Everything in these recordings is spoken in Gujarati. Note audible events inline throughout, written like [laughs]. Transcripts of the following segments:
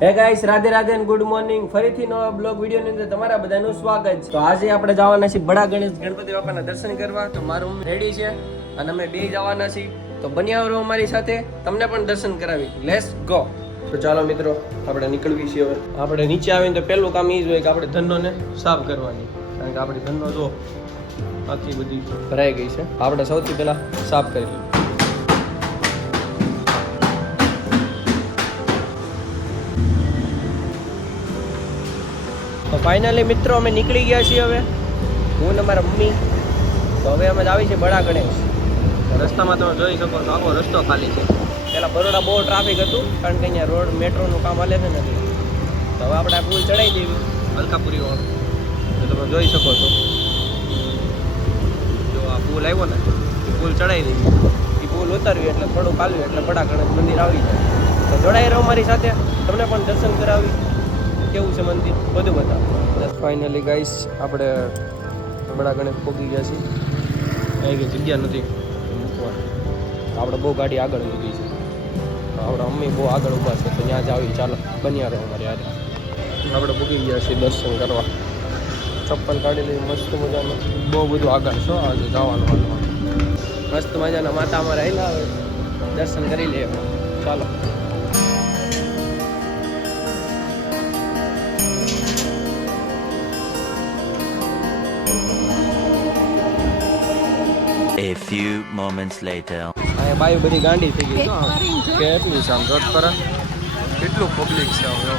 Hey guys Radhe Radhe and good morning ફરીથી નવા બ્લોગ વિડીયોની અંદર તમારા બધાનું સ્વાગત છે. તો આજે આપણે જવાના છીએ બડા ગણેશ ગણપતિ બાપાના દર્શન કરવા. તો મારું રેડી છે અને અમે બે જવાના છીએ. તો બન્યા રહો અમારી સાથે. તમને પણ દર્શન કરાવી. લેટ્સ ગો તો ચાલો મિત્રો, આપણે નીકળવી છીએ હવે. આપણે નીચે આવીને તો પહેલું કામ એ જ હોય કે આપણે ધનોને સાફ કરવાની. કારણ કે આપણે ધનો જો આખી બધી ભરાઈ ગઈ છે. આપણે સૌથી પહેલા સાફ કરી લઈએ. ફાઇનલી મિત્રો અમે નીકળી ગયા છીએ હવે. હું ને મારા મમ્મી. તો હવે અમે આવી છીએ બડા ગણેશ. રસ્તામાં તમે જોઈ શકો છો આખો રસ્તો ખાલી છે. પહેલાં બરોડા બહુ ટ્રાફિક હતું કારણ કે અહીંયા રોડ મેટ્રોનું કામ હાલે છે નથી તો હવે આપણે આ પુલ ચડાવી દેવી. મલકાપુરી વાળો તો તમે જોઈ શકો છો. જો આ પુલ આવ્યો ને એ પુલ ચડાવી દેવી એ પુલ ઉતારવી એટલે થોડું કાલવી એટલે બડા ગણેશ મંદિર આવી જાય. તો જોડાઈ રહો મારી સાથે. તમને પણ દર્શન કરાવી. કેવું છે મંદિર? બધું બતાવો. ફાઇનલી ગાઈસ આપણે બડા ગણેશ પહોંચી ગયા છીએ. અહીં કઈ જગ્યા નથી આપણે બહુ ગાડી આગળ મૂકી છે. આપણે મમ્મી બહુ આગળ ઊભા છે તો ત્યાં જ આવી ચાલો બન્યા રહો અમારી યાર આપણે પૂકી ગયા છીએ દર્શન કરવા. ચપ્પલ કાઢી લઈ મસ્ત મજાનું. બહુ બધું આગળ છો આજે જવાનું હાલવાનું મસ્ત મજાના માતા અમારે આવેલા આવે દર્શન કરી લઈએ ચાલો. Few moments later. અહીંયા બાયું બધી ગાંડી થઈ ગઈ તો કેટલી છે આમ રોડ પર કેટલું પબ્લિક છે હવે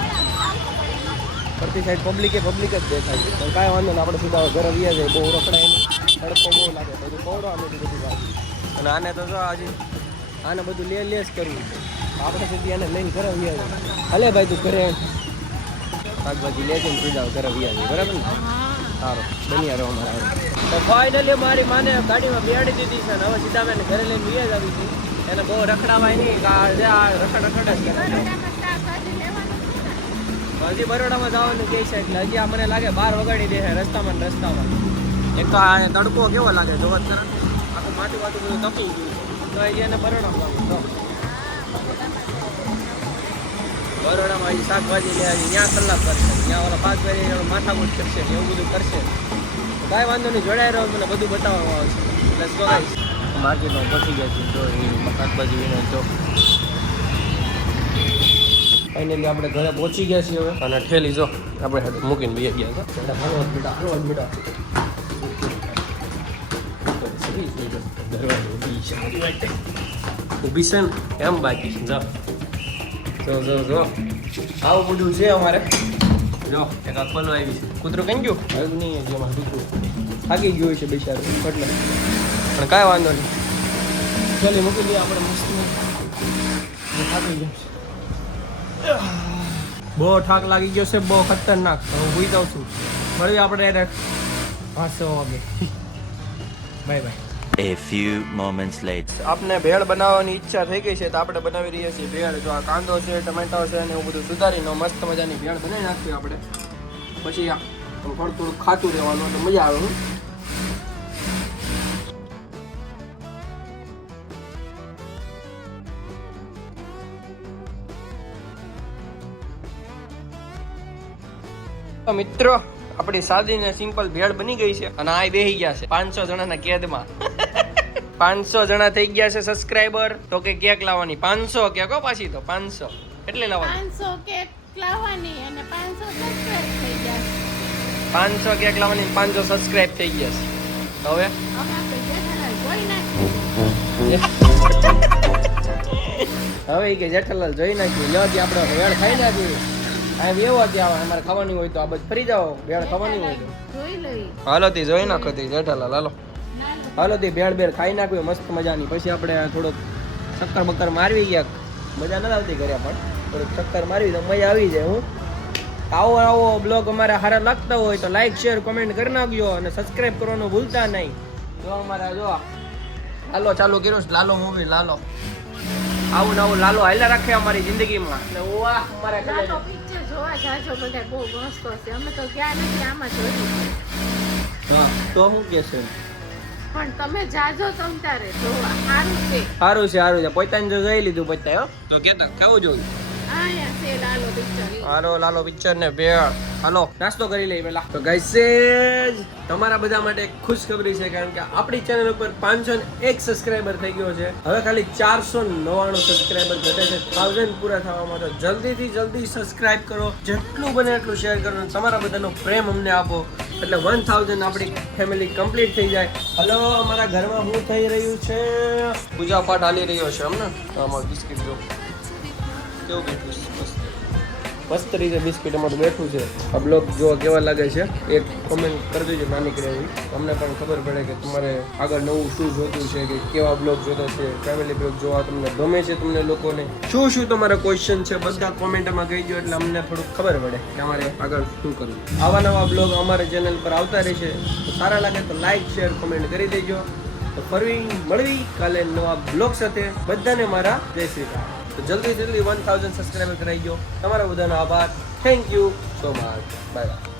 પરતી સાઈડ પબ્લિક એ પબ્લિક જ દેખાય છે. પણ કાંઈ વાંધો નહીં આપણે સીધા ઘરે વ્યા જાય બહુ રખડાય ને તડકો બહુ લાગે બધું કોવડો અમે બધું લાગે અને આને તો જો આજે આને બધું લે લે જ કરવું છે. આપણે સુધી આને લઈને ઘરે વ્યા જાય ભલે ભાઈ તું ઘરે શાકભાજી લેજે ને સીધા ઘરે વ્યા જાય બરાબર ને? સારું. બની રહો અમારા તો ફાઇનલી મારી માને ગાડીમાં બેહાડી દીધી છે અને હવે સીધા મેં ઘરે લઈને વ્યા જ આવી હતી એને બહુ રખડાવાય નહીં કે આ રખડ રખડ જ કરે. હજી બરોડામાં જવાનું કહે છે એટલે હજી આ મને લાગે બાર વગાડી દે છે રસ્તામાં ને રસ્તામાં. એક તો આ તડકો કેવો લાગે જોવા જ આખું માટી વાટું બધું તપી ગયું તો હજી એને બરોડામાં લાગે હજી શાકભાજી લે ત્યાં કલાક કરશે ત્યાં ઓલા પાક કરી માથાકૂટ કરશે ને એવું બધું કરશે. કાંઈ વાંધો નહીં જોડાઈ રહ્યો મને બધું બતાવવામાં આવશે પ્લસ ગો ગાઈસ માર્કેટમાં પહોંચી ગયા છે જો એ શાકભાજી વિનો તો ફાઇનલી આપણે ઘરે પહોંચી ગયા છીએ હવે. અને ઠેલી જો આપણે મૂકીને બે ગયા છે. હાલો બેટા હાલો બેટા. ઊભી છે. ને? એમ બાકી જો. જો જો જો. આવું બધું છે અમારે. જો. એક ખોલો આવી છે. કૂતરું કઈ ગયું? આવ્યું નહીં હજી કૂતરું થાકી ગયું છે બિચારું એટલે પણ કાંઈ વાંધો નહીં. ચાલી મૂકી દઈએ આપણે મસ્ત થાકી ગયું છે. બહુ થાક લાગી ગયો છે બહુ ખતરનાક. હું ભૂઈ જાઉં છું. મળીએ આપણે ડાયરેક્ટ. પાંચસો વાગે. Bye bye. A few moments later. આપને ભેળ બનાવવાની ઈચ્છા થઈ ગઈ છે તો આપણે બનાવી રહ્યા છીએ ભેળ. જો આ કાંદો છે, ટમેટો છે અને એવું બધું સુધારીને મસ્ત મજાની ભેળ બનાવી નાખીએ આપણે. પછી થોડું થોડું ખાતું રહેવાનું એટલે મજા આવે મિત્રો, આપણી સાદી ને સિમ્પલ ભેળ બની ગઈ છે અને આ બેહી ગયા છે પાંચસો જણાના કેદમાં. પાંચસો જણા થઈ ગયા છે સબસ્ક્રાઈબર તો કે કેક લાવવાની? પાંચસો કેક હો પાછી તો? પાંચસો. એટલે લાવવાની? પાંચસો કેક લાવવાની અને પાંચસો સબસ્ક્રાઇબ થઈ ગયા પાંચસો કેક લાવવાની પાંચસો સબસ્ક્રાઈબ થઈ ગયા છે. હવે? હવે [laughs] કે જેઠાલાલ જોઈ નાખ્યું. લ્યો ત્યાં આપણે વેળ ખાઈ નાખ્યું આ એવો ત્યાં અમારે ખાવાની હોય તો આ બધું ફરી જાઓ. વેળ ખાવાની હોય તો. જોઈ લઈ. હાલો તે જોઈ નાખો તે જેઠાલાલ હાલો. હાલો તે ભેળ બેળ ખાઈ નાખવી મસ્ત મજાની. પછી આપણે થોડોક ચક્કર બક્કર મારવી ગયા મજા નથી આવતી ઘરે પણ. થોડુંક ચક્કર મારવી તો મજા આવી જાય હું. આવો આવો બ્લોગ અમારે સારા લાગતા હોય તો લાઈક શેર કોમેન્ટ કરી નાખજો અને સબસ્ક્રાઈબ કરવાનું ભૂલતા નહીં. જો અમારા જો. લાલો ચાલુ કર્યો છે લાલો મૂવી લાલો. આવું ને આવું લાલો હાલ્યા રાખે અમારી જિંદગીમાં. ને વાહ અમારા લાલો પિક્ચર જોવા જાજો બધા બહુ મસ્ત છે અમે તો ગયા નથી આમાં જોયું હા તો શું કે છે? પણ તમે જાજો તમતારે. તો સારું છે. સારું છે સારું છે. પોતાને જો જોઈ લીધું પોતા હો. તો કેતા કેવું જોયું? હાલો લાલો પિક્ચર ને ભેળ. હાલો નાસ્તો કરી લઈ પેલા તો ગાઈસ તમારા બધા માટે ખુશખબરી છે કારણ કે આપણી ચેનલ ઉપર પાંચસો એક સબસ્ક્રાઇબર થઈ ગયો છે. હવે ખાલી ચારસો નવ્વાણું સબસ્ક્રાઇબર ઘટે છે. થાઉઝન્ડ પૂરા થવામાં તો જલ્દીથી જલ્દી સબસ્ક્રાઇબ કરો. જેટલું બને એટલું શેર કરો અને તમારા બધાનો પ્રેમ અમને આપો. એટલે વન થાઉઝન્ડ આપણી ફેમિલી કમ્પ્લીટ થઈ જાય. હલો અમારા ઘરમાં શું થઈ રહ્યું છે? પૂજા પાઠ હાલી રહ્યો છે અમને આમાં બિસ્કિટ જો. કેવું બેઠું મસ્ત રીતે બિસ્કિટ અમારું બેઠું છે. આ બ્લોગ જોવા કેવા લાગે છે, એક કોમેન્ટ કરી દેજો નાની કરે એવી. અમને પણ ખબર પડે કે તમારે આગળ નવું શું જોતું છે કે કેવા બ્લોગ જોતા છે ફેમિલી બ્લોગ જોવા તમને ગમે છે તમને લોકોને. શું શું તમારા ક્વેશ્ચન છે બધા કોમેન્ટમાં કહી દો એટલે અમને થોડુંક ખબર પડે કે અમારે આગળ શું કરવું. આવા નવા બ્લોગ અમારે ચેનલ પર આવતા રહેશે. તો સારા લાગે તો લાઈક શેર કોમેન્ટ કરી દેજો. તો ફરવી મળવી કાલે નવા બ્લોગ સાથે. બધાને મારા જય શ્રી રામ. તો જલ્દી જલ્દી વન થાઉઝન્ડ સબસ્ક્રાઈબર કરાવી ગયો તમારા બધાનો આભાર. Thank you so much bye bye